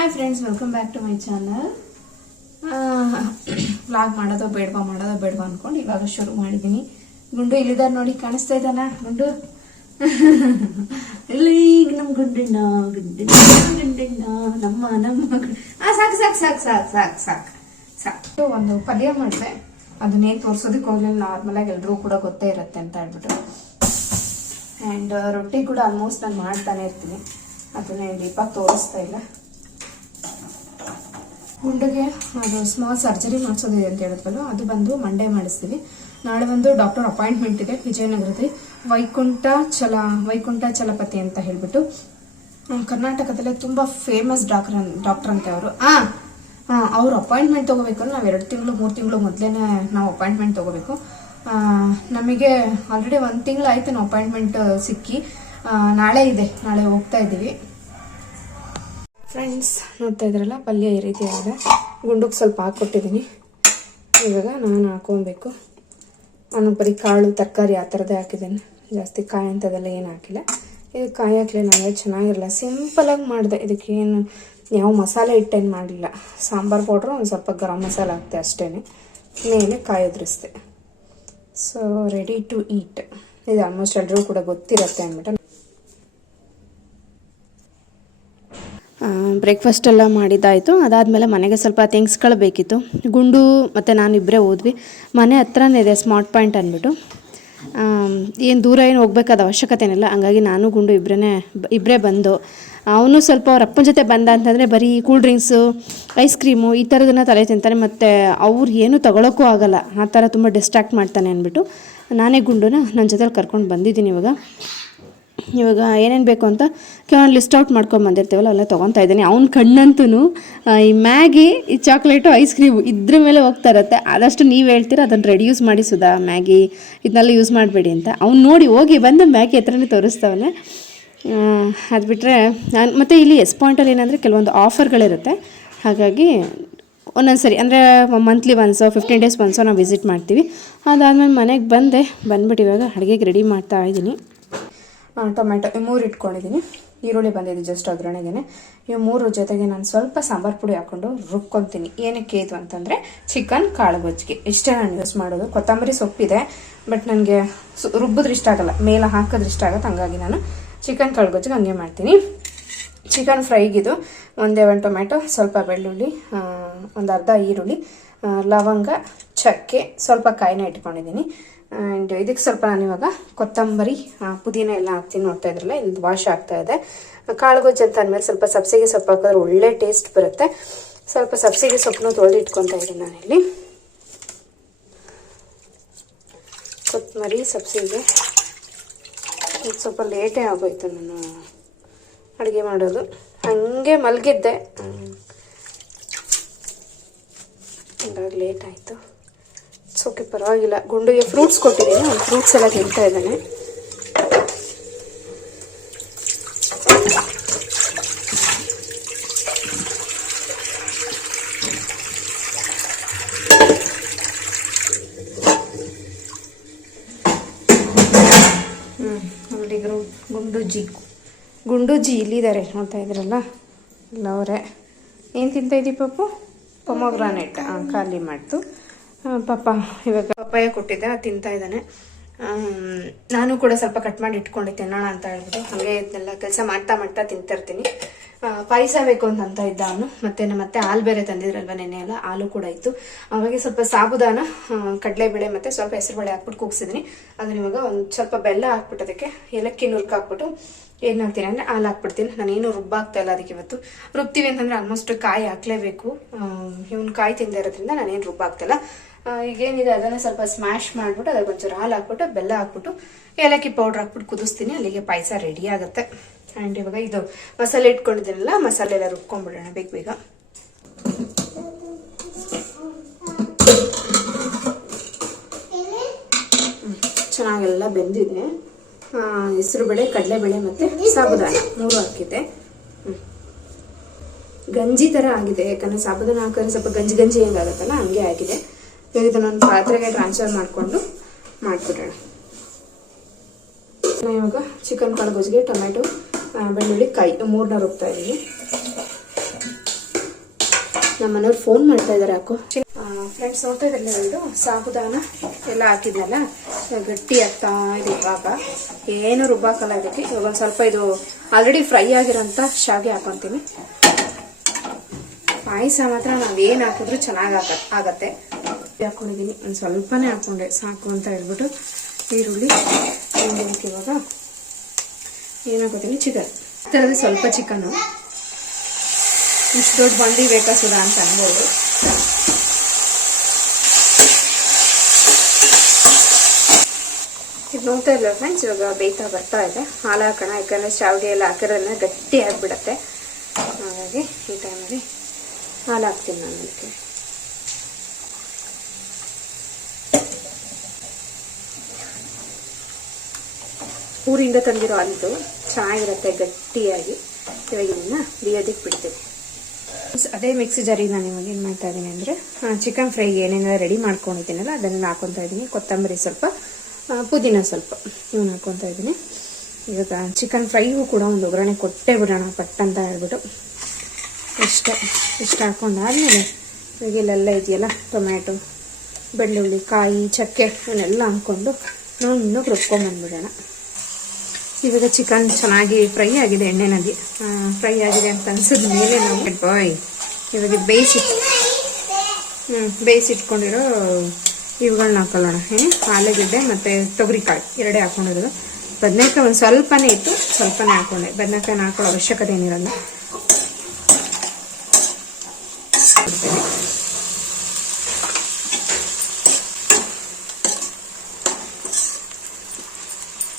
Hi friends welcome back to my channel vlog ಮಾಡೋದೋ ಬೇಡವಾ ಮಾಡೋದೋ ಬೇಡವಾ ಅನ್ಕೊಂಡು ಇವಾಗ ಶುರು ಮಾಡಿದ್ದೀನಿ. ಗುಂಡು ಇಲ್ಲಿದ್ದಾರೆ ನೋಡಿ ಕಾಣಿಸ್ತಾ ಇದ್ದಾನ? ಗುಂಡು? ಇಲ್ಲಿ ಈಗ ನಮ್ಮ ಗುಂಡಿನ ಗುಂಡಿನ ಗುಂಡಣ್ಣ ನಮ್ಮ ನಮ್ಮ ಗುಂಡ್- ಸಾಕ್, ಸಾಕು ಸಾಕು ಸಾಕು ಸಾಕು ಸಾಕು ಸಾಕು. ಒಂದು ಪಲ್ಯ ಮಾಡಿದೆ. ಅದನ್ನೇನು ತೋರ್ಸೋದಕ್ಕೆ ಹೋಗ್ಲಿಲ್ಲ. ನಾರ್ಮಲ್ ಆಗಿ ಎಲ್ಲರೂ ಕೂಡ ಗೊತ್ತೇ ಇರುತ್ತೆ ಅಂತ ಹೇಳ್ಬಿಟ್ಟು. ಆ್ಯಂಡ್ ರೊಟ್ಟಿ ಕೂಡ ಆಲ್ಮೋಸ್ಟ್ ನಾನು ಮಾಡ್ತಾನೆ ಇರ್ತೀನಿ. ಅದನ್ನೇ ದೀಪ ತೋರಿಸ್ತಾ ಇಲ್ಲ. ಗುಂಡಿಗೆ, ಅದು ಸ್ಮಾಲ್ ಸರ್ಜರಿ ಮಾಡಿಸೋದಿದೆ ಅಂತ ಹೇಳಿದ್ವಲ್ಲ ಅದು ಬಂದು ಮಂಡೇ ಮಾಡಿಸ್ತೀವಿ. ನಾಳೆ ಒಂದು ಡಾಕ್ಟರ್ ಅಪಾಯಿಂಟ್ಮೆಂಟ್ ಇದೆ ವಿಜಯನಗರದಲ್ಲಿ. ವೈಕುಂಠ ಚಲ ವೈಕುಂಠ ಚಲಪತಿ ಅಂತ ಹೇಳ್ಬಿಟ್ಟು ಕರ್ನಾಟಕದಲ್ಲೇ ತುಂಬಾ ಫೇಮಸ್ ಡಾಕ್ಟರ್ ಡಾಕ್ಟರ್ ಅಂತೆ ಅವರು. ಆ ಅವ್ರು ಅಪಾಯಿಂಟ್ಮೆಂಟ್ ತಗೋಬೇಕಂದ್ರೆ ನಾವು ಎರಡು ತಿಂಗಳು, ಮೂರು ತಿಂಗಳು ಮೊದಲೇನೆ ನಾವು ಅಪಾಯಿಂಟ್ಮೆಂಟ್ ತಗೋಬೇಕು. ನಮಗೆ ಆಲ್ರೆಡಿ ಒಂದು ತಿಂಗಳು ಆಯಿತು ನಾವು ಅಪಾಯಿಂಟ್ಮೆಂಟ್ ಸಿಕ್ಕಿ. ನಾಳೆ ಇದೆ, ನಾಳೆ ಹೋಗ್ತಾ ಇದ್ದೀವಿ. ಫ್ರೆಂಡ್ಸ್ ನೋಡ್ತಾ ಇದ್ರಲ್ಲ? ಪಲ್ಯ ಈ ರೀತಿ ಆಗಿದೆ. ಗುಂಡಕ್ಕೆ ಸ್ವಲ್ಪ ಹಾಕ್ಕೊಟ್ಟಿದ್ದೀನಿ. ಇವಾಗ ನಾನು ಹಾಕೊಬೇಕು ನಾನು ಬರೀ ಕಾಳು, ತರಕಾರಿ ಆ ಥರದ್ದೇ ಹಾಕಿದ್ದೀನಿ. ಜಾಸ್ತಿ ಕಾಯಿ ಅಂಥದ್ದೆಲ್ಲ ಏನು ಹಾಕಿಲ್ಲ. ಇದು ಕಾಯಿ ಹಾಕಲಿ ನನಗೆ ಚೆನ್ನಾಗಿರಲ್ಲ. ಸಿಂಪಲಾಗಿ ಮಾಡಿದೆ. ಇದಕ್ಕೇನು ಯಾವ ಮಸಾಲೆ ಹಿಟ್ಟೇನು ಮಾಡಲಿಲ್ಲ ಸಾಂಬಾರು ಪೌಡ್ರು ಒಂದು ಸ್ವಲ್ಪ ಗರಂ ಮಸಾಲೆ ಹಾಕ್ತೆ ಅಷ್ಟೇ ಮೇಲೆ ಕಾಯಿ ಉದುರಿಸ್ದೆ. ಸೊ ರೆಡಿ ಟು ಈಟ್ ಇದು ಆಲ್ಮೋಸ್ಟ್ ಎಲ್ಲರೂ ಕೂಡ ಗೊತ್ತಿರುತ್ತೆ ಅಂದ್ಬಿಟ್ಟು ಬ್ರೇಕ್ಫಾಸ್ಟ್ ಎಲ್ಲ ಮಾಡಿದ್ದಾಯಿತು. ಅದಾದಮೇಲೆ ಮನೆಗೆ ಸ್ವಲ್ಪ ಥಿಂಗ್ಸ್ಗಳು ಬೇಕಿತ್ತು ಗುಂಡು ಮತ್ತು ನಾನು ಇಬ್ಬರೇ ಹೋದ್ವಿ. ಮನೆ ಹತ್ರನೇ ಇದೆ ಸ್ಮಾರ್ಟ್ ಪಾಯಿಂಟ್ ಅಂದ್ಬಿಟ್ಟು. ಏನು ದೂರ ಏನು ಹೋಗ್ಬೇಕಾದ ಅವಶ್ಯಕತೆ ಏನಿಲ್ಲ ಹಂಗಾಗಿ ನಾನು ಗುಂಡು ಇಬ್ಬರೇ ಇಬ್ಬರೇ ಬಂದು. ಅವನು ಸ್ವಲ್ಪ ಅವ್ರ ಅಪ್ಪನ ಜೊತೆ ಬಂದ ಅಂತಂದರೆ ಬರೀ ಕೂಲ್ ಡ್ರಿಂಕ್ಸು ಐಸ್ ಕ್ರೀಮು ಈ ಥರದನ್ನ ತಲೆ ತಿಂತಾನೆ. ಮತ್ತು ಅವ್ರು ಏನು ತಗೊಳೋಕ್ಕೂ ಆಗಲ್ಲ. ಆ ಥರ ತುಂಬ ಡಿಸ್ಟ್ರಾಕ್ಟ್ ಮಾಡ್ತಾನೆ ಅಂದ್ಬಿಟ್ಟು ನಾನೇ ಗುಂಡುನ ನನ್ನ ಜೊತೆಲಿ ಕರ್ಕೊಂಡು ಬಂದಿದ್ದೀನಿ ಇವಾಗ. ಇವಾಗ ಏನೇನು ಬೇಕು ಅಂತ ಕೆಲವೊಂದು ಲಿಸ್ಟ್ ಔಟ್ ಮಾಡ್ಕೊಂಡು ಬಂದಿರ್ತೀವಲ್ಲ ಅಲ್ಲ ತೊಗೊತಾ ಇದ್ದೀನಿ. ಅವ್ನ ಕಣ್ಣಂತೂ ಈ ಮ್ಯಾಗಿ, ಈ ಚಾಕ್ಲೇಟು ಐಸ್ ಕ್ರೀಮು ಇದ್ರ ಮೇಲೆ ಹೋಗ್ತಾ ಇರುತ್ತೆ. ಆದಷ್ಟು ನೀವು ಹೇಳ್ತೀರ, ಅದನ್ನು ರೆಡ್ಯೂಸ್ ಮಾಡಿ ಸುಧಾ, ಮ್ಯಾಗಿ ಇದನ್ನೆಲ್ಲ ಯೂಸ್ ಮಾಡಬೇಡಿ ಅಂತ. ಅವ್ನು ನೋಡಿ ಹೋಗಿ ಬಂದು ಮ್ಯಾಗಿ ಹತ್ರನೇ ತೋರಿಸ್ತಾವನೆ. ಅದು ಬಿಟ್ಟರೆ ನಾನು, ಮತ್ತು ಇಲ್ಲಿ ಎಸ್ ಪಾಯಿಂಟಲ್ಲಿ ಏನಂದರೆ ಕೆಲವೊಂದು ಆಫರ್ಗಳಿರುತ್ತೆ ಹಾಗಾಗಿ ಒಂದೊಂದು ಸರಿ ಅಂದರೆ ಮಂತ್ಲಿ ಒನ್ಸೋ ಫಿಫ್ಟೀನ್ ಡೇಸ್ ಒನ್ಸೋ ನಾವು ವಿಸಿಟ್ ಮಾಡ್ತೀವಿ. ಅದಾದಮೇಲೆ ಮನೆಗೆ ಬಂದೆ, ಬಂದ್ಬಿಟ್ಟು ಇವಾಗ ಅಡುಗೆಗೆ ರೆಡಿ ಮಾಡ್ತಾ ಇದ್ದೀನಿ. ಟೊಮೆಟೊ ಈ ಮೂರು ಇಟ್ಕೊಂಡಿದ್ದೀನಿ. ಈರುಳ್ಳಿ ಬಂದಿದೆ ಜಸ್ಟ್ ಒಗ್ಗರಣೆಗೆ ಈ ಮೂರು ಜೊತೆಗೆ ನಾನು ಸ್ವಲ್ಪ ಸಾಂಬಾರು ಪುಡಿ ಹಾಕೊಂಡು ರುಬ್ಕೊತೀನಿ. ಏನಕ್ಕೆ ಇದು ಅಂತಂದರೆ ಚಿಕನ್ ಕಾಳು ಗೊಜ್ಜಿಗೆ ಇಷ್ಟೇ ನಾನು ಯೂಸ್ ಮಾಡೋದು. ಕೊತ್ತಂಬರಿ ಸೊಪ್ಪಿದೆ ಬಟ್ ನನಗೆ ರುಬ್ಬಿದ್ರೆ ಇಷ್ಟ ಆಗಲ್ಲ. ಮೇಲೆ ಹಾಕಿದ್ರೆ ಇಷ್ಟ ಆಗತ್ತೆ. ಹಂಗಾಗಿ ನಾನು ಚಿಕನ್ ಕಾಳು ಗೊಜ್ಜಿಗೆ ಹಂಗೆ ಮಾಡ್ತೀನಿ. ಚಿಕನ್ ಫ್ರೈಗಿದು ಒಂದೇ ಒಂದು ಟೊಮೆಟೊ ಸ್ವಲ್ಪ ಬೆಳ್ಳುಳ್ಳಿ ಒಂದು ಅರ್ಧ ಈರುಳ್ಳಿ ಲವಂಗ, ಚಕ್ಕೆ, ಸ್ವಲ್ಪ ಕಾಯಿನ ಇಟ್ಕೊಂಡಿದ್ದೀನಿ. ಆ್ಯಂಡ್ ಇದಕ್ಕೆ ಸ್ವಲ್ಪ ನಾನು ಇವಾಗ ಕೊತ್ತಂಬರಿ ಪುದೀನ ಎಲ್ಲ ಹಾಕ್ತೀನಿ ನೋಡ್ತಾ ಇದ್ರಲ್ಲ ಇಲ್ಲಿ ವಾಶ್ ಆಗ್ತಾ ಇದೆ. ಕಾಳುಗೊಜ್ಜು ಅಂತ ಅಂದಮೇಲೆ ಸ್ವಲ್ಪ ಸಬ್ಸಿಗೆ ಸೊಪ್ಪು ಹಾಕಿದ್ರೆ ಒಳ್ಳೆ ಟೇಸ್ಟ್ ಬರುತ್ತೆ. ಸ್ವಲ್ಪ ಸಬ್ಸಿಗೆ ಸೊಪ್ಪನ್ನು ತೊಳೆದು ಇಟ್ಕೊತಾ ಇದ್ದೀನಿ ನಾನಿಲ್ಲಿ. ಕೊತ್ತಂಬರಿ, ಸಬ್ಸಿಗೆ. ಇದು ಸ್ವಲ್ಪ ಲೇಟೇ ಆಗೋಯ್ತು ನಾನು ಅಡುಗೆ ಮಾಡೋದು. ಹಾಗೆ ಮಲಗಿದ್ದೆ. ಹಂಗಾಗಿ ಲೇಟ್ ಆಯಿತು. ಓಕೆ ಪರವಾಗಿಲ್ಲ. ಗುಂಡಿಗೆ ಫ್ರೂಟ್ಸ್ ಕೊಟ್ಟಿದ್ದೀನಿ. ಅವ್ನು ಫ್ರೂಟ್ಸ್ ಎಲ್ಲ ತಿಂತಾ ಇದ್ದಾನೆ. ಹ್ಞೂ ಗುಂಡುಜ್ಜಿ ಇಲ್ಲಿದ್ದಾರೆ ನೋಡ್ತಾ ಇದ್ರಲ್ಲ ಇಲ್ಲ ಅವರೇ ಏನು ತಿಂತಾ ಇದ್ದೀವಿ ಪಾಪು? ಪೊಮೊಗ್ರಾನೆಟ್ ಹಾಂ ಖಾಲಿ ಮಾಡ್ತು. ಪಾಪ ಇವಾಗ ಪಪ್ಪಾಯ ಕೊಟ್ಟಿದ್ದೆ ತಿಂತಾ ಇದ್ದಾನೆ. ನಾನು ಕೂಡ ಸ್ವಲ್ಪ ಕಟ್ ಮಾಡಿ ಇಟ್ಕೊಂಡೆ ತಿನ್ನೋಣ ಅಂತ ಹೇಳ್ಬಿಟ್ಟು. ಹಾಗೆ ಇದನ್ನೆಲ್ಲ ಕೆಲಸ ಮಾಡ್ತಾ ಮಾಡ್ತಾ ತಿಂತಿರ್ತೀನಿ ಪಾಯಸ ಬೇಕು ಅಂತ ಇದ್ದ ಅವನು. ಮತ್ತೆ ನಮ್ಮ ಮತ್ತೆ ಹಾಲು ಬೇರೆ ತಂದಿದ್ರಲ್ವ ನೆನೆ ಎಲ್ಲ, ಹಾಲು ಕೂಡ ಇತ್ತು. ಅವಾಗ ಸ್ವಲ್ಪ ಸಾಬುದಾನ ಕಡಲೆ ಕಡಲೆಬೇಳೆ ಮತ್ತೆ ಸ್ವಲ್ಪ ಹೆಸರುಬೇಳೆ ಹಾಕ್ಬಿಟ್ಟು ಕೂಗ್ಸಿದ್ದೀನಿ ಅದನ್ನ ಇವಾಗ ಒಂದು ಸ್ವಲ್ಪ ಬೆಲ್ಲ ಹಾಕ್ಬಿಟ್ಟು ಅದಕ್ಕೆ ಏಲಕ್ಕಿ ನುರ್ಕ ಹಾಕ್ಬಿಟ್ಟು ಏನು ಹಾಕ್ತೀನಿ ಅಂದರೆ ಹಾಲು ಹಾಕ್ಬಿಡ್ತೀನಿ. ನಾನೇನು ರುಬ್ಬಾಗ್ತಾ ಇಲ್ಲ ಅದಕ್ಕೆ ಇವತ್ತು. ರುಬ್ತೀವಿ ಅಂತಂದ್ರೆ ಆಲ್ಮೋಸ್ಟ್ ಕಾಯಿ ಹಾಕ್ಲೇಬೇಕು. ಇವನು ಕಾಯಿ ತಿಂದೇ ಇರೋದ್ರಿಂದ ನಾನೇನು ರುಬ್ಬಾಗ್ತಾಯಿಲ್ಲ ಈಗೇನಿದೆ ಅದನ್ನು ಸ್ವಲ್ಪ ಸ್ಮ್ಯಾಶ್ ಮಾಡಿಬಿಟ್ಟು ಅದಕ್ಕೆ ಒಂಚೂರು ಹಾಲು ಹಾಕ್ಬಿಟ್ಟು, ಬೆಲ್ಲ ಹಾಕ್ಬಿಟ್ಟು, ಏಲಕ್ಕಿ ಪೌಡ್ರ್ ಹಾಕ್ಬಿಟ್ಟು ಕುದಿಸ್ತೀನಿ, ಅಲ್ಲಿಗೆ ಪಾಯಸ ರೆಡಿ ಆಗುತ್ತೆ. ಆ್ಯಂಡ್ ಇವಾಗ ಇದು ಮಸಾಲೆ ಇಟ್ಕೊಂಡಿದ್ದೀನಲ್ಲ, ಮಸಾಲೆ ಎಲ್ಲ ರುಬ್ಕೊಂಡ್ಬಿಡೋಣ ಬೇಗ ಬೇಗ. ಚೆನ್ನಾಗೆಲ್ಲ ಬೆಂದಿದೆ ಕಡಲೆ ಕಡಲೆಬೇಳೆ ಮತ್ತು ಸಾಬುದಾನ, ಮೂರು ಹಾಕಿದ್ದೆ. ಗಂಜಿ ಥರ ಆಗಿದೆ, ಯಾಕಂದರೆ ಸಾಬುದಾನ ಹಾಕಿದ್ರೆ ಸ್ವಲ್ಪ ಗಂಜಿ ಗಂಜಿ ಹೆಂಗಾಗತ್ತಲ್ಲ, ಹಂಗೆ ಆಗಿದೆ. ಇವಾಗ ಇದನ್ನೊಂದು ಪಾತ್ರೆಗೆ ಟ್ರಾನ್ಸ್ಫರ್ ಮಾಡಿಕೊಂಡು ಮಾಡಿಬಿಡೋಣ. ಇವಾಗ ಚಿಕನ್ ಕಾಳು ಗೊಜ್ಜಿಗೆ ಟೊಮೆಟೊ ಬೆಳ್ಳುಳ್ಳಿ ಕಾಯಿ ಮೂರನ್ನ ರುಬ್ತಾ ಇದ್ದೀನಿ ನಮ್ಮ ಮನೆಯವ್ರು ಫೋನ್ ಮಾಡ್ತಾ ಇದ್ದಾರೆ ಯಾಕೋ. ಫ್ರೆಂಡ್ಸ್ ನೋಡ್ತಾ ಇದ್ರಲ್ಲ ಇದು? ಸಾಬುದಾನ ಎಲ್ಲ ಹಾಕಿದ್ನಲ್ಲ? ಗಟ್ಟಿ ಆಗ್ತಾ ಇದೆ ಇವಾಗ. ಏನು ರುಬ್ಬಾಕಲ್ಲ ಇದಕ್ಕೆ. ಇವಾಗ ಒಂದು ಸ್ವಲ್ಪ ಇದು ಆಲ್ರೆಡಿ ಫ್ರೈ ಆಗಿರೋಂಥ ಶಾವಿಗೆ ಹಾಕೊತೀನಿ. ಪಾಯಸ ಮಾತ್ರ ನಾವೇನು ಹಾಕಿದ್ರು ಚೆನ್ನಾಗಿ ಹಾಕ, ಆಗತ್ತೆ. ಹಾಕೊಂಡಿದ್ದೀನಿ. ಒಂದು ಸ್ವಲ್ಪನೇ ಹಾಕೊಂಡೆ. ಸಾಕು ಅಂತ ಹೇಳ್ಬಿಟ್ಟು ಈರುಳ್ಳಿ ಇದಕ್ಕೆ ಇವಾಗ ಏನು ಚಿಕನ್. ಥರದ್ದು ಸ್ವಲ್ಪ ಚಿಕನ್ನು ಇಷ್ಟು ದೊಡ್ಡ ಬಂಡಿ ಬೇಕಾ ಸುಧಾ ಅಂತ ಅನ್ಬೋದು. ಇದು ನೋಡ್ತಾ ಇಲ್ಲ ಫ್ರೆಂಡ್ಸ್ ಇವಾಗ ಬೇಯ್ತಾ ಬರ್ತಾ ಇದೆ. ಹಾಲು ಹಾಕೋಣ, ಯಾಕಂದರೆ ಶಾವಿಗೆ ಎಲ್ಲ ಹಾಕಿರೋದನ್ನ ಗಟ್ಟಿ ಆಗಿಬಿಡತ್ತೆ ಹಾಗಾಗಿ ಈ ಟೈಮಲ್ಲಿ ಹಾಲು ಹಾಕ್ತೀನಿ ನಾನು ಅದಕ್ಕೆ. ಊರಿಂದ ತಂದಿರೋ ಹಾಲಿದು ಚೆನ್ನಾಗಿರುತ್ತೆ, ಗಟ್ಟಿಯಾಗಿ. ಇವಾಗ ಇದನ್ನ ಬೇಯೋದಕ್ಕೆ ಬಿಡ್ತೀವಿ. ಅದೇ ಮಿಕ್ಸಿ ಜರಿ ನಾನು ಇವಾಗ ಏನು ಮಾಡ್ತಾ ಇದ್ದೀನಿ ಅಂದರೆ ಚಿಕನ್ ಫ್ರೈಗೆ ಏನೇನೆಲ್ಲ ರೆಡಿ ಮಾಡ್ಕೊಂಡಿದ್ದೀನಲ್ಲ, ಅದನ್ನು ಹಾಕೊತಾ ಇದ್ದೀನಿ ಕೊತ್ತಂಬರಿ ಸ್ವಲ್ಪ ಪುದೀನ ಸ್ವಲ್ಪ ಇವನ್ನ ಹಾಕೊತಾ ಇದ್ದೀನಿ ಇವಾಗ ಚಿಕನ್ ಫ್ರೈಗೂ ಕೂಡ ಒಂದು ಒಗ್ಗರಣೆ ಕೊಟ್ಟೆ ಬಿಡೋಣ, ಪಟ್ ಅಂತ ಹೇಳ್ಬಿಟ್ಟು. ಇಷ್ಟ, ಇಷ್ಟು ಹಾಕೊಂಡಾದ್ಮೇಲೆ, ಇವಾಗ ಇಲ್ಲೆಲ್ಲ ಇದೆಯಲ್ಲ, ಟೊಮ್ಯಾಟೊ, ಬೆಳ್ಳುಳ್ಳಿ, ಕಾಯಿ, ಚಕ್ಕೆ, ಇವನ್ನೆಲ್ಲ ಹಾಕ್ಕೊಂಡು ಇನ್ನೂ ರುಬ್ಕೊಂಬಂದ್ಬಿಡೋಣ ಇವಾಗ ಚಿಕನ್ ಚೆನ್ನಾಗಿ ಫ್ರೈ ಆಗಿದೆ ಎಣ್ಣೆನಲ್ಲಿ ಫ್ರೈ ಆಗಿದೆ ಅಂತ ಅನ್ಸಿದ ಮೇಲೆ ನಾವು ಬಾಯ್ ಇವಾಗ ಬೇಯಿಸಿ ಹ್ಞೂ ಬೇಯಿಸಿಟ್ಕೊಂಡಿರೋ ಇವುಗಳನ್ನ ಹಾಕೊಳ್ಳೋಣ. ಆಲೂಗಡ್ಡೆ ಮತ್ತು ತೊಗರಿಕಾಳು, ಎರಡೇ ಹಾಕೊಂಡಿರೋದು. ಬದನೆಕಾಯಿ ಒಂದು ಸ್ವಲ್ಪನೇ ಇತ್ತು, ಸ್ವಲ್ಪನೇ ಹಾಕೊಂಡೆ. ಬದನೆಕಾಯಿನ ಹಾಕೊಳ್ಳೋ ಅವಶ್ಯಕತೆ ಏನಿರಲ್ಲ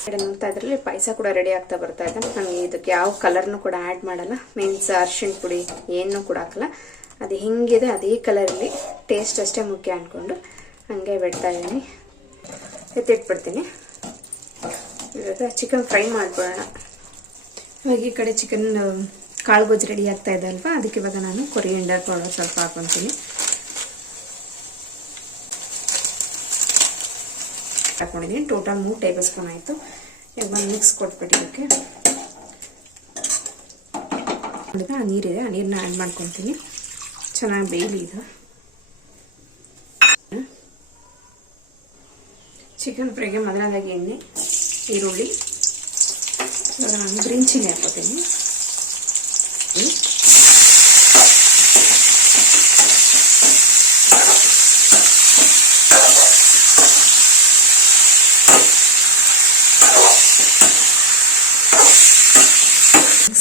ಕಡೆ ನೋಡ್ತಾ ಇದ್ರಲ್ಲಿ ಪಾಯಸ ಕೂಡ ರೆಡಿ ಆಗ್ತಾ ಬರ್ತಾ ಇದೆ. ನಾನು ಇದಕ್ಕೆ ಯಾವ ಕಲರ್ನು ಕೂಡ ಆ್ಯಡ್ ಮಾಡಲ್ಲ. ಮೀನ್ಸ್ ಅರ್ಶಿಣ ಪುಡಿ ಏನು ಕೂಡ ಹಾಕಲ್ಲ. ಅದು ಹಿಂಗಿದೆ, ಅದೇ ಕಲರಲ್ಲಿ ಟೇಸ್ಟ್ ಅಷ್ಟೇ ಮುಖ್ಯ ಅಂದ್ಕೊಂಡು ಹಂಗೆ ಬಿಡ್ತಾ ಇದ್ದೀನಿ ಎತ್ತಿಟ್ಬಿಡ್ತೀನಿ. ಇವಾಗ ಚಿಕನ್ ಫ್ರೈ ಮಾಡ್ಕೊಳ್ಳೋಣ. ಇವಾಗ ಈ ಕಡೆ ಚಿಕನ್ ಕಾಳು ಗೊಜ್ಜು ರೆಡಿ ಆಗ್ತಾ ಇದೆ ಅಲ್ವಾ? ಅದಕ್ಕೆ ಇವಾಗ ನಾನು ಕೊರಿಯಂಡರ್ ಪೌಡರ್ ಸ್ವಲ್ಪ ಹಾಕೊತೀನಿ. ಹಾಕೊಂಡಿದ್ದೀನಿ. ಟೋಟಲ್ ಮೂರು ಟೇಬಲ್ ಸ್ಪೂನ್ ಆಯಿತು. ಈಗ ಒಂದು ಮಿಕ್ಸ್ ಕೊಟ್ಬಿಟ್ಟು ಇದಕ್ಕೆ ಆ ನೀರಿದೆ, ಆ ನೀರನ್ನ ಆ್ಯಡ್ ಮಾಡ್ಕೊತೀನಿ ಚೆನ್ನಾಗಿ ಬೇಯಲಿ ಇದು ಚಿಕನ್ ಫ್ರೈಗೆ ಮೊದಲನೇದಾಗಿ ಎಣ್ಣೆ, ಈರುಳ್ಳಿ, ಇವಾಗ ನಾನು ಗ್ರೀನ್ ಚಿಲ್ಲಿ ಹಾಕೋತೀನಿ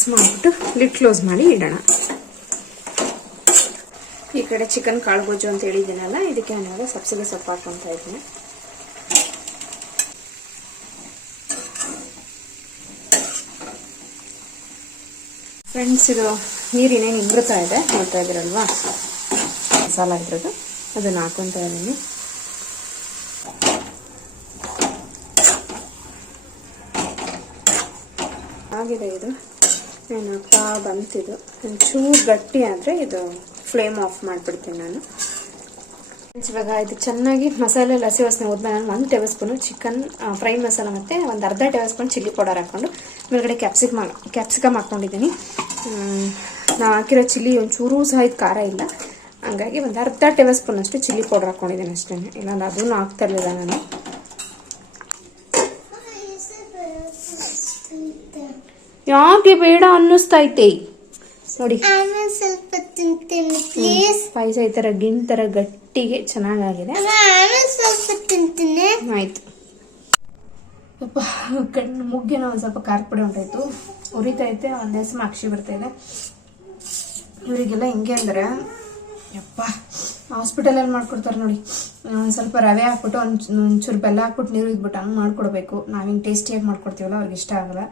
ಮಿಕ್ಸ್ ಮಾಡಿಬಿಟ್ಟು ಲಿಡ್ ಕ್ಲೋಸ್ ಮಾಡಿ ಇಡೋಣ. ಈ ಕಡೆ ಚಿಕನ್ ಕಾಳು ಗೊಜ್ಜು ಅಂತ ಹೇಳಿದ್ದೀನಲ್ಲ, ಇದಕ್ಕೆ ನಾನು ಸಬ್ಸಿಗೆ ಸೊಪ್ಪು ಹಾಕೊತಾ ಇದ್ದೀನಿ. ಫ್ರೆಂಡ್ಸ್ ಇದು ನೀರಿನೇನು ಇಂಗ್ರತಾ ಇದೆ, ನೋಡ್ತಾ ಇದ್ದೀರಲ್ವಾ? ಮಸಾಲ ಇದ್ರದ್ದು, ಅದನ್ನು ಹಾಕೊತಾ ಇದ್ದೀನಿ. ಆಗಿದೆ ಇದು. ಏನು ಆಗ್ತಾ ಬಂತಿದು. ಒಂಚೂರು ಗಟ್ಟಿ ಆದರೆ ಇದು ಫ್ಲೇಮ್ ಆಫ್ ಮಾಡಿಬಿಡ್ತೀನಿ ನಾನು. ಇವಾಗ ಇದು ಚೆನ್ನಾಗಿ ಮಸಾಲೆ ಲಸಿ ವಾಸನೆ ಹೋದ್ಮೇಲೆ ನಾನು ಒಂದು tablespoon chicken fry masala ಮತ್ತು ಒಂದು ಅರ್ಧ ಟೇಬಲ್ ಸ್ಪೂನ್ ಚಿಲ್ಲಿ ಪೌಡರ್ ಹಾಕ್ಕೊಂಡು ಮೇಲ್ಗಡೆ ಕ್ಯಾಪ್ಸಿಕಮ್ ಕ್ಯಾಪ್ಸಿಕಮ್ ಹಾಕ್ಕೊಂಡಿದ್ದೀನಿ. ನಾನು ಹಾಕಿರೋ ಚಿಲ್ಲಿ ಒಂಚೂರು ಸಹ ಇದು ಖಾರ ಇಲ್ಲ. ಹಂಗಾಗಿ ಒಂದು ಅರ್ಧ ಟೇಬಲ್ ಸ್ಪೂನ್ ಅಷ್ಟು ಚಿಲ್ಲಿ ಪೌಡರ್ ಹಾಕ್ಕೊಂಡಿದ್ದೀನಿ ಅಷ್ಟೇ ಇಲ್ಲಾಂದ್ರೆ ಅದನ್ನು ಹಾಕ್ತಾ ಇರಲಿಲ್ಲ ನಾನು. ಯಾಕೆ ಬೇಡ ಅನ್ನಿಸ್ತೈತೆ ನೋಡಿ. ಸ್ವಲ್ಪ ಪಾಯಸ ಈ ಥರ ಗಿಣ್ ಥರ ಗಟ್ಟಿಗೆ ಚೆನ್ನಾಗಾಗಿದೆ. ಸ್ವಲ್ಪ ತಿಂತೀನಿ. ಆಯ್ತು. ಪಾಪ ಕಣ್ಣು ಮುಗ್ಗೆನ ಒಂದು ಸ್ವಲ್ಪ ಖಾರ ಪುಡಿ ಉರಿತಾ ಉರಿತೈತೆ ಒಂದು ಹೆಸರು ಅಕ್ಷಿ ಬರ್ತಾಯಿದೆ ಇವರಿಗೆಲ್ಲ ಹಿಂಗೆ ಅಂದರೆ ಯಪ್ಪ ಹಾಸ್ಪಿಟಲಲ್ಲಿ ಮಾಡ್ಕೊಡ್ತಾರೆ ನೋಡಿ. ಒಂದು ಸ್ವಲ್ಪ ರವೆ ಹಾಕ್ಬಿಟ್ಟು ಒಂದು ಒಂಚೂರು ಬೆಲ್ಲ ಹಾಕ್ಬಿಟ್ಟು ನೀರು ಇದ್ಬಿಟ್ಟು ಹಂಗೆ ಮಾಡ್ಕೊಡ್ಬೇಕು. ನಾವು ಹಿಂಗೆ ಟೇಸ್ಟಿಯಾಗಿ ಮಾಡ್ಕೊಡ್ತೀವಲ್ಲ ಅವ್ರಿಗೆ ಇಷ್ಟ ಆಗಲ್ಲ.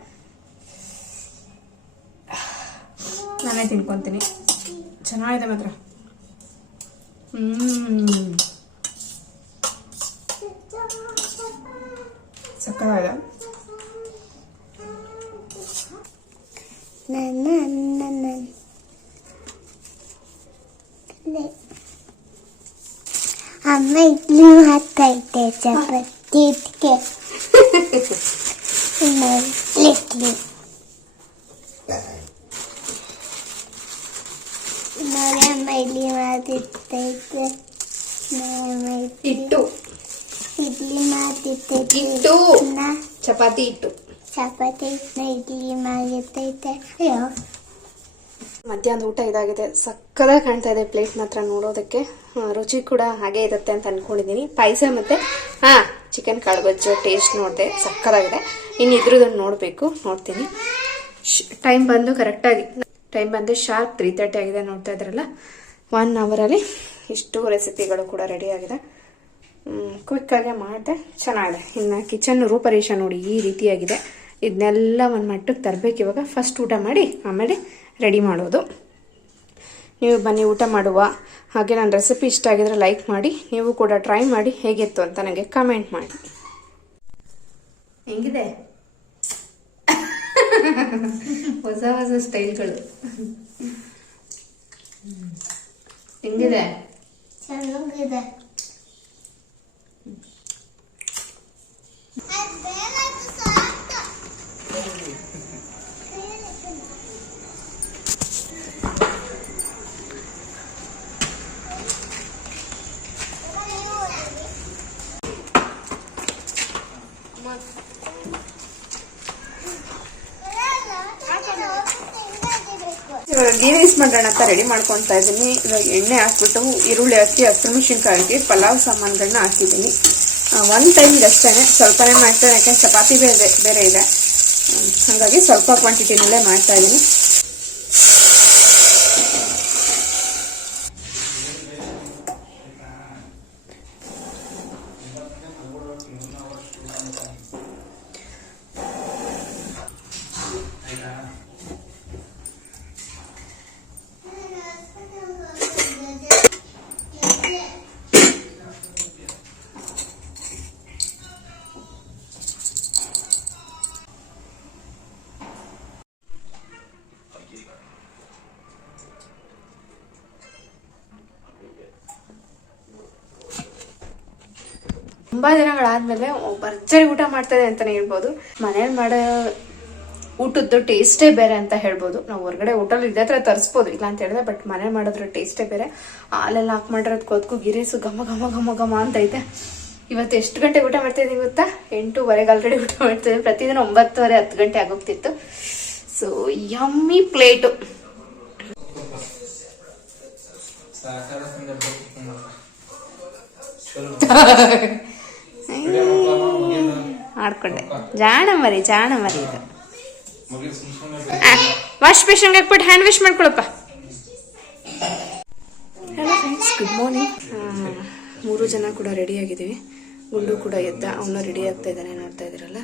ನಾನೇ ತಿನ್ಕೊತೀನಿ ಚೆನ್ನಾಗಿದೆ ಮಾತ್ರ ಹ್ಞೂ ಸಕ್ಕತ್ತಾಗಿದೆ ನನ್ನ ನನ್ನ ಅಮ್ಮ ಇಡ್ಲಿ ಹಾಕ್ತೈತೆ ಚಪಾತಿ ಇದಕ್ಕೆ ಇಡ್ಲಿ ನೋಡಿ ಅಮ್ಮ ಇಟ್ಟು. ಇಡ್ಲಿ ಮಾಡ್ತಿರ್ತೈತೆ ಇಟ್ಟು. ಚಪಾತಿ ಇಟ್ಟು. ಚಪಾತಿ ಹಿಟ್ನ ಇಡ್ಲಿ ಮಾಡಿರ್ತೈತೆ ಅಯ್ಯೋ. ಮಧ್ಯಾಹ್ನದ ಊಟ ಇದಾಗಿದೆ. ಸಕ್ಕದಾಗಿ ಕಾಣ್ತಾ ಇದೆ ಪ್ಲೇಟ್ ಮಾತ್ರ ನೋಡೋದಕ್ಕೆ. ರುಚಿ ಕೂಡ ಹಾಗೆ ಇರುತ್ತೆ ಅಂತ ಅನ್ಕೊಂಡಿದ್ದೀನಿ ಪಾಯಸ ಮತ್ತೆ ಹಾ ಚಿಕನ್ ಕಾಳುಬಜ್ಜು ಟೇಸ್ಟ್ ನೋಡಿದೆ. ಸಕ್ಕದಾಗಿದೆ. ಇನ್ನು ನೋಡಬೇಕು. ನೋಡ್ತೀನಿ. ಟೈಮ್ ಬಂದು ಕರೆಕ್ಟಾಗಿ ಟೈಮ್ ಬಂದು ಶಾರ್ಪ್ ತ್ರೀ ತರ್ಟಿ ಆಗಿದೆ ನೋಡ್ತಾ ಇದ್ರಲ್ಲ? ಒನ್ ಅವರಲ್ಲಿ ಇಷ್ಟು ರೆಸಿಪಿಗಳು ಕೂಡ ರೆಡಿ ಆಗಿದೆ. ಕ್ವಿಕ್ಕಾಗೆ ಮಾಡಿದೆ, ಚೆನ್ನಾಗಿದೆ. ಇನ್ನು ಕಿಚನ್ ರೂಪರೇಷ ನೋಡಿ ಈ ರೀತಿಯಾಗಿದೆ. ಇದನ್ನೆಲ್ಲ ಒಂದು ಮಟ್ಟಕ್ಕೆ ತರಬೇಕು ಇವಾಗ. ಫಸ್ಟ್ ಊಟ ಮಾಡಿ, ಆಮೇಲೆ ರೆಡಿ ಮಾಡೋದು. ನೀವು ಬನ್ನಿ, ಊಟ ಮಾಡುವ. ಹಾಗೆ ನನ್ನ ರೆಸಿಪಿ ಇಷ್ಟ ಆಗಿದ್ರೆ ಲೈಕ್ ಮಾಡಿ, ನೀವು ಕೂಡ ಟ್ರೈ ಮಾಡಿ, ಹೇಗಿತ್ತು ಅಂತ ನನಗೆ ಕಮೆಂಟ್ ಮಾಡಿ. ಹೆಂಗಿದೆ? ಹೊಸ ಹೊಸ ಸ್ಟೈಲ್ಗಳು. ಹೆಂಗಿದೆ? ಚೆನ್ನಾಗಿದೆ. ಇವಾಗ ಗೀ ಮಾಡೋಣ ಅಂತ ರೆಡಿ ಮಾಡ್ಕೊತಾ ಇದ್ದೀನಿ. ಇವಾಗ ಎಣ್ಣೆ ಹಾಕ್ಬಿಟ್ಟು ಈರುಳ್ಳಿ ಹಾಕಿ ಹಸಿಮೆಣಸಿನ್ಕಾಯಿ ಹಾಕಿ, ಪಲಾವ್ ಸಾಮಾನುಗಳನ್ನ ಹಾಕಿದ್ದೀನಿ. ಒಂದು ಟೈಮ್ಗೆ ಅಷ್ಟೇ ಸ್ವಲ್ಪನೇ ಮಾಡ್ತೇನೆ, ಯಾಕೆಂದ್ರೆ ಚಪಾತಿ ಬೇರೆ ಬೇರೆ ಇದೆ. ಹಾಗಾಗಿ ಸ್ವಲ್ಪ ಕ್ವಾಂಟಿಟಿನಲ್ಲೇ ಮಾಡ್ತಾ ತುಂಬಾ ದಿನಗಳಾದ್ಮೇಲೆ ಭರ್ಜರಿ ಊಟ ಮಾಡ್ತದೆ ಅಂತಲೇ ಅಂತಾನೆ ಹೇಳ್ಬೋದು. ಮನೇಲಿ ಮಾಡೋ ಊಟದ್ದು ಟೇಸ್ಟೇ ಬೇರೆ ಅಂತ ಹೇಳ್ಬೋದು. ನಾವು ಹೊರಗಡೆ ಹೋಟೆಲ್ ಇದೇ ಹತ್ರ ತರಿಸ್ಬೋದು. ಇಲ್ಲ ಅಂತ ಹೇಳಿದ್ರೆ ಬಟ್ ಮನೇಲಿ ಮಾಡೋದ್ರ ಟೇಸ್ಟೇ ಬೇರೆ. ಹಾಲೆಲ್ಲ ಹಾಕಿ ಮಾಡಿರೋದು ಕೋತ್ಕು ಗಿರೀಸು ಘಮ ಘಮ ಘಮ ಘಮ ಅಂತ ಐತೆ. ಇವತ್ತು ಎಷ್ಟು ಗಂಟೆಗೆ ಊಟ ಮಾಡ್ತಾ ಇದೀವಿ ಗೊತ್ತಾ? ಎಂಟೂವರೆಗೆ ಆಲ್ರೆಡಿ ಊಟ ಮಾಡ್ತಾ ಪ್ರತಿದಿನ ಒಂಬತ್ತುವರೆ ಹತ್ತು ಗಂಟೆ ಆಗೋಗ್ತಿತ್ತು. ಸೊ ಯಮ್ಮಿ ಪ್ಲೇಟು ಆಡ್ಕೊಂಡೆ ಜಾಣ ಮರಿ ಜಾಣ ಮರಿ ಇದು. ವಾಶ್ ಬೇಷನ್ಗೆ ಹಾಕ್ಬಿಟ್ಟು ಹ್ಯಾಂಡ್ ವಾಶ್ ಮಾಡ್ಕೊಳಪ್ಪ. ಹಲೋ ಫ್ರೆಂಡ್ಸ್ ಗುಡ್ ಮಾರ್ನಿಂಗ್ ಮೂರು ಜನ ಕೂಡ ರೆಡಿ ಆಗಿದ್ದೀವಿ. ಗುಂಡು ಕೂಡ ಎದ್ದ ಅವನು ರೆಡಿ ಆಗ್ತಾ ಇದ್ದಾನೆ ನೋಡ್ತಾ ಇದ್ದೀರಲ್ಲ?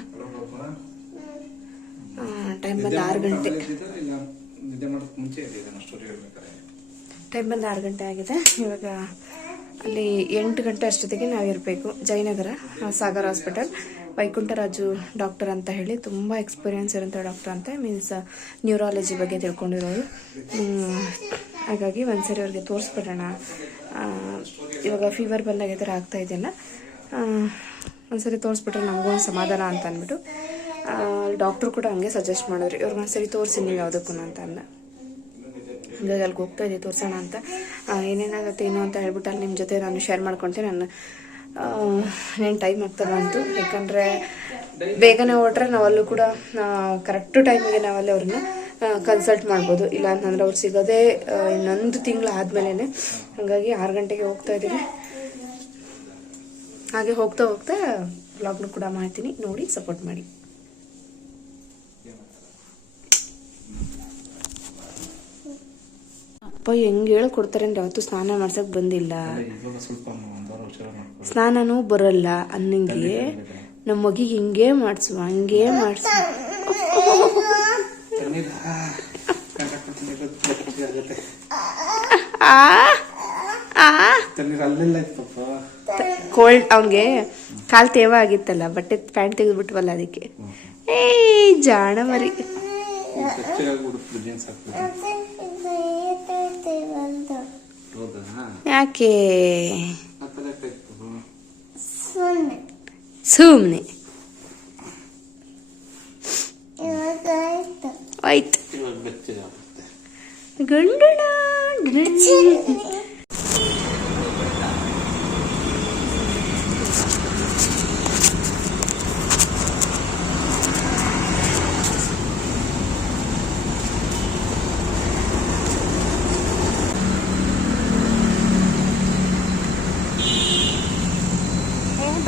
ಟೈಮ್ ಬಂದು ಆರು ಗಂಟೆ ಇಲ್ಲ ನಿದ್ದೆ ಮುಂಚೆ ಇದೆ ಇದನ್ನ ಸ್ಟೋರಿ ಹೇಳ್ಬೇಕಾರೆ ಟೈಮ್ ಬಂದು ಆರು ಗಂಟೆ ಆಗಿದೆ. ಇವಾಗ ಅಲ್ಲಿ ಎಂಟು ಗಂಟೆ ಅಷ್ಟೊತ್ತಿಗೆ ನಾವು ಇರಬೇಕು. ಜಯನಗರ ಸಾಗರ್ ಹಾಸ್ಪಿಟಲ್. ವೈಕುಂಠರಾಜು ಡಾಕ್ಟರ್ ಅಂತ ಹೇಳಿ ತುಂಬ ಎಕ್ಸ್ಪೀರಿಯನ್ಸ್ ಇರೋಂಥ ಡಾಕ್ಟರ್ ಅಂತ ಮೀನ್ಸ್ ನ್ಯೂರಾಲಜಿ ಬಗ್ಗೆ ತಿಳ್ಕೊಂಡಿರೋರು. ಹಾಗಾಗಿ ಒಂದ್ಸರಿ ಅವ್ರಿಗೆ ತೋರಿಸ್ಬಿಡೋಣ. ಇವಾಗ ಫೀವರ್ ಬಂದಾಗ ಥರ ಆಗ್ತಾ ಇದೆಯಲ್ಲ ಒಂದು ಒಂದ್ಸರಿ ತೋರಿಸ್ಬಿಟ್ರೆ ನಮಗೂ ಒಂದು ಸಮಾಧಾನ ಅಂತ ಅಂದ್ಬಿಟ್ಟು ಡಾಕ್ಟ್ರು ಕೂಡ ಹಂಗೆ ಸಜೆಸ್ಟ್ ಮಾಡಿದ್ರು. ಒಂದ್ಸರಿ ತೋರಿಸಿ ನೀವು ಯಾವುದಕ್ಕೂ ಅಂತ ಅಂದ. ಅಲ್ಲಿಗೆ ಹೋಗ್ತಾ ಇದೆ ತೋರಿಸೋಣ ಅಂತ. ಏನೇನಾಗುತ್ತೆ ಏನೋ ಅಂತ ಹೇಳ್ಬಿಟ್ಟು ಅಲ್ಲಿ ನಿಮ್ಮ ಜೊತೆ ನಾನು ಶೇರ್ ಮಾಡ್ಕೊತೀನಿ. ನಾನು ಏನು ಟೈಮ್ ಆಗ್ತಾ ಬಂತು ಯಾಕಂದರೆ ಬೇಗನೆ ಹೊರಟ್ರೆ ನಾವಲ್ಲೂ ಕೂಡ ಕರೆಕ್ಟು ಟೈಮಿಗೆ ನಾವಲ್ಲಿ ಅವ್ರನ್ನ ಕನ್ಸಲ್ಟ್ ಮಾಡ್ಬೋದು. ಇಲ್ಲ ಅಂತಂದ್ರೆ ಅವ್ರು ಸಿಗೋದೇ ಇನ್ನೊಂದು ತಿಂಗಳು ಆದಮೇಲೆ ಹಾಗಾಗಿ ಆರು ಗಂಟೆಗೆ ಹೋಗ್ತಾ ಇದ್ದೀವಿ ಹಾಗೆ ಹೋಗ್ತಾ ಹೋಗ್ತಾ ಬ್ಲಾಗ್ನು ಕೂಡ ಮಾಡ್ತೀನಿ. ನೋಡಿ ಸಪೋರ್ಟ್ ಮಾಡಿ. ಅಪ್ಪ ಹೆಂಗೆ ಹೇಳ್ಕೊಡ್ತಾರೆ ಅಂದ್ರೆ ಯಾವತ್ತೂ ಸ್ನಾನ ಮಾಡ್ಸಕ್ ಬಂದಿಲ್ಲ. ಸ್ನಾನನೂ ಬರಲ್ಲ ಅನ್ನಂಗೆ. ನಮ್ಮ ಮಗಿಗೆ ಹಿಂಗೆ ಮಾಡಿಸುವ ಹಂಗೆ ಮಾಡಿಸುವ ಕೋಲ್ಡ್ ಅವನಿಗೆ ಕಾಲ್ ತೇವ ಆಗಿತ್ತಲ್ಲ ಬಟ್ಟೆ ಪ್ಯಾಂಟ್ ತೆಗೆದ್ಬಿಟ್ವಲ್ಲ ಅದಕ್ಕೆ. ಏ ಜಾಣ ಮರಿ ಯಾಕೆ? ಸುಮ್ಮನೆ ಆಯ್ತು. ಗಂಡಣ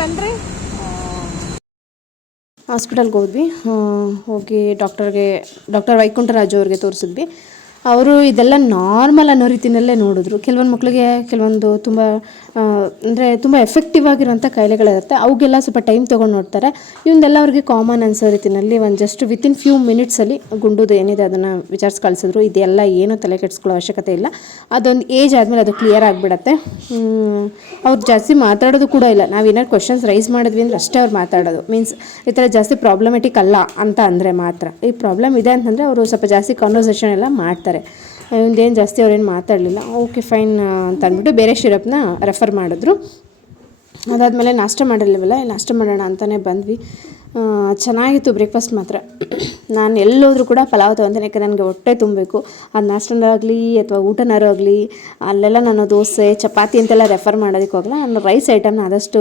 ಬಂದ್ರಿ? ಹಾಸ್ಪಿಟಲ್ಗೆ ಹೋದ್ವಿ. ಹೋಗಿ ಡಾಕ್ಟರ್ಗೆ ಡಾಕ್ಟರ್ ವೈಕುಂಠರಾಜು ಅವ್ರಿಗೆ ತೋರಿಸಿದ್ವಿ. ಅವರು ಇದೆಲ್ಲ ನಾರ್ಮಲ್ ಅನ್ನೋ ರೀತಿಯಲ್ಲೇ ನೋಡಿದ್ರು. ಕೆಲವೊಂದು ಮಕ್ಕಳಿಗೆ ಕೆಲವೊಂದು ತುಂಬ ಅಂದರೆ ತುಂಬ ಎಫೆಕ್ಟಿವ್ ಆಗಿರುವಂಥ ಕಾಯಿಲೆಗಳಿರುತ್ತೆ. ಅವಕ್ಕೆಲ್ಲ ಸ್ವಲ್ಪ ಟೈಮ್ ತೊಗೊಂಡು ನೋಡ್ತಾರೆ. ಇವನ್ನೆಲ್ಲ ಅವ್ರಿಗೆ ಕಾಮನ್ ಅನ್ಸೋ ರೀತಿಯಲ್ಲಿ ಒಂದು ಜಸ್ಟ್ ವಿತಿನ್ ಫ್ಯೂ ಮಿನಿಟ್ಸಲ್ಲಿ ಗುಂಡುದು ಏನಿದೆ ಅದನ್ನು ವಿಚಾರಿಸಿ ಕಳಿಸಿದ್ರು. ಇದೆಲ್ಲ ಏನೂ ತಲೆ ಕೆಡಿಸ್ಕೊಳ್ಳೋ ಅವಶ್ಯಕತೆ ಇಲ್ಲ. ಅದೊಂದು ಏಜ್ ಆದಮೇಲೆ ಅದು ಕ್ಲಿಯರ್ ಆಗಿಬಿಡತ್ತೆ. ಅವ್ರು ಜಾಸ್ತಿ ಮಾತಾಡೋದು ಕೂಡ ಇಲ್ಲ. ನಾವು ಏನಾದ್ರು ಕ್ವಶನ್ಸ್ ರೈಸ್ ಮಾಡಿದ್ವಿ ಅಂದ್ರೆ ಅಷ್ಟೇ ಅವ್ರು ಮಾತಾಡೋದು. ಮೀನ್ಸ್ ಈ ಥರ ಜಾಸ್ತಿ ಪ್ರಾಬ್ಲಮೆಟಿಕ್ ಅಲ್ಲ ಅಂತ ಅಂದರೆ ಮಾತ್ರ. ಈ ಪ್ರಾಬ್ಲಮ್ ಇದೆ ಅಂತಂದರೆ ಅವರು ಸ್ವಲ್ಪ ಜಾಸ್ತಿ ಕಾನ್ವರ್ಸೇಷನ್ ಎಲ್ಲ ಮಾಡ್ತಾರೆ. ಇವಂದೇನು ಜಾಸ್ತಿ ಅವ್ರೇನು ಮಾತಾಡಲಿಲ್ಲ. ಓಕೆ, ಫೈನ್ ಅಂತ ಅಂದ್ಬಿಟ್ಟು ಬೇರೆ ಶಿರಪ್ನ ರೆಫರ್ ಮಾಡಿದ್ರು. ಅದಾದಮೇಲೆ ನಾಷ್ಟ ಮಾಡಿರ್ಲಿವಲ್ಲ, ನಾಷ್ಟ ಮಾಡೋಣ ಅಂತಲೇ ಬಂದ್ವಿ. ಚೆನ್ನಾಗಿತ್ತು ಬ್ರೇಕ್ಫಾಸ್ಟ್ ಮಾತ್ರ. ನಾನು ಎಲ್ಲೋದ್ರೂ ಕೂಡ ಪಲಾವ್ ತೊಗೊತೀನಿ ಯಾಕೆ ನನಗೆ ಹೊಟ್ಟೆ ತುಂಬಬೇಕು. ಅದು ನಾಷ್ಟನಾಗಲಿ ಅಥವಾ ಊಟನಾರು ಆಗಲಿ, ಅಲ್ಲೆಲ್ಲ ನಾನು ದೋಸೆ, ಚಪಾತಿ ಅಂತೆಲ್ಲ ರೆಫರ್ ಮಾಡೋದಕ್ಕೆ ಹೋಗಲ್ಲ. ನಾನು ರೈಸ್ ಐಟಮ್ನ ಆದಷ್ಟು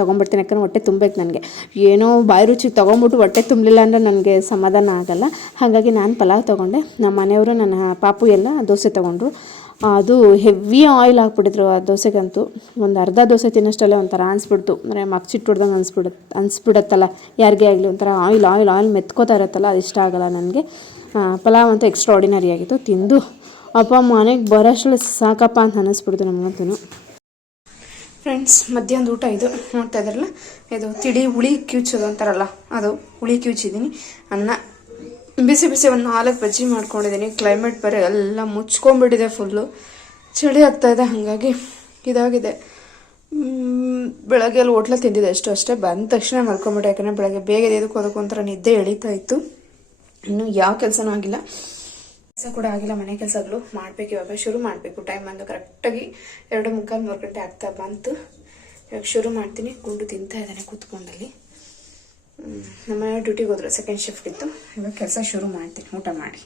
ತೊಗೊಂಬಿಡ್ತೀನಿ ಯಾಕಂದ್ರೆ ಹೊಟ್ಟೆ ತುಂಬಬೇಕು ನನಗೆ. ಏನೋ ಬಾಯಿ ರುಚಿಗೆ ತೊಗೊಂಬಿಟ್ಟು ಹೊಟ್ಟೆ ತುಂಬಲಿಲ್ಲ ಅಂದರೆ ನನಗೆ ಸಮಾಧಾನ ಆಗಲ್ಲ. ಹಾಗಾಗಿ ನಾನು ಪಲಾವ್ ತೊಗೊಂಡೆ. ನಮ್ಮ ಮನೆಯವರು ನನ್ನ ಪಾಪು ಎಲ್ಲ ದೋಸೆ ತೊಗೊಂಡ್ರು. ಅದು ಹೆವಿ ಆಯಿಲ್ ಹಾಕ್ಬಿಟ್ಟಿದ್ರು ಆ ದೋಸೆಗಂತೂ. ಒಂದು ಅರ್ಧ ದೋಸೆ ತಿನ್ನಷ್ಟಲ್ಲೇ ಒಂಥರ ಅನಿಸ್ಬಿಡ್ತು. ಅಂದರೆ ಮಗ್ಚಿಟ್ಟು ಹೊಡ್ದಂಗೆ ಅನಿಸ್ಬಿಡುತ್ತೆ ಅನಿಸ್ಬಿಡತ್ತಲ್ಲ. ಯಾರಿಗೇ ಆಗಲಿ ಒಂಥರ ಆಯಿಲ್ ಆಯಿಲ್ ಆಯಿಲ್ ಮೆತ್ಕೋತಾ ಇರುತ್ತಲ್ಲ, ಅದು ಇಷ್ಟ ಆಗಲ್ಲ ನನಗೆ. ಪಲಾವ್ ಅಂತೂ ಎಕ್ಸ್ಟ್ರಾ ಆರ್ಡಿನರಿ ಆಗಿತ್ತು. ತಿಂದು ಅಪ್ಪ ಮನೆಗೆ ಬರೋಷ್ಟು ಸಾಕಪ್ಪ ಅಂತ ಅನ್ನಿಸ್ಬಿಡ್ತು ನಮಗಂತೂ ಫ್ರೆಂಡ್ಸ್ ಮಧ್ಯಾಹ್ನದ ಊಟ ಇದು. ನೋಡ್ತಾ ಇದ್ರಲ್ಲ? ಇದು ತಿಳಿ ಹುಳಿ ಕಿವುಚೋದು ಅಂತಾರಲ್ಲ. ಅದು ಹುಳಿ ಕಿವುಚಿದ್ದೀನಿ ಅನ್ನ. ಬಿಸಿ ಬಿಸಿ ಒಂದು ನಾಲ್ಕು ಬಜ್ಜಿ ಮಾಡ್ಕೊಂಡಿದ್ದೀನಿ ಕ್ಲೈಮೇಟ್ ಬೇರೆ ಎಲ್ಲ ಮುಚ್ಕೊಂಡ್ಬಿಟ್ಟಿದೆ ಫುಲ್ಲು ಚಳಿ ಆಗ್ತಾ ಇದೆ, ಹಾಗಾಗಿ ಇದಾಗಿದೆ. ಬೆಳಗ್ಗೆ ಅಲ್ಲಿ ಹೋಟ್ಲ ತಿಂದಿದ್ದೆ ಅಷ್ಟು ಅಷ್ಟೇ. ಬಂದ ತಕ್ಷಣ ಮಲ್ಕೊಂಬಿಟ್ಟೆ, ಯಾಕಂದರೆ ಬೆಳಗ್ಗೆ ಬೇಗ ಎದಕ್ಕೆ ಹೋದಕ್ಕೆ ಒಂಥರ ನಿದ್ದೆ ಎಳೀತಾ ಇತ್ತು. ಇನ್ನೂ ಯಾವ ಕೆಲಸನೂ ಆಗಿಲ್ಲ. ಕೆಲಸ ಕೂಡ ಆಗಿಲ್ಲ, ಮನೆ ಕೆಲಸಗಳು ಮಾಡಬೇಕು ಇವಾಗ. ಶುರು ಮಾಡಬೇಕು. ಟೈಮ್ ಬಂದು ಕರೆಕ್ಟಾಗಿ ಎರಡು ಮುಕ್ಕಾಲು ಮೂರು ಗಂಟೆ ಆಗ್ತಾ ಬಂತು. ಇವಾಗ ಶುರು ಮಾಡ್ತೀನಿ. ಗುಂಡು ತಿಂತಾ ಇದ್ದಾನೆ ಕೂತ್ಕೊಂಡಲ್ಲಿ. ನಮ್ಮ ಡ್ಯೂಟಿಗೆ ಹೋದ್ರು ಸೆಕೆಂಡ್ ಶಿಫ್ಟ್ ಇತ್ತು ಇವಾಗ ಕೆಲಸ ಶುರು ಮಾಡ್ತೀನಿ ಊಟ ಮಾಡಿ.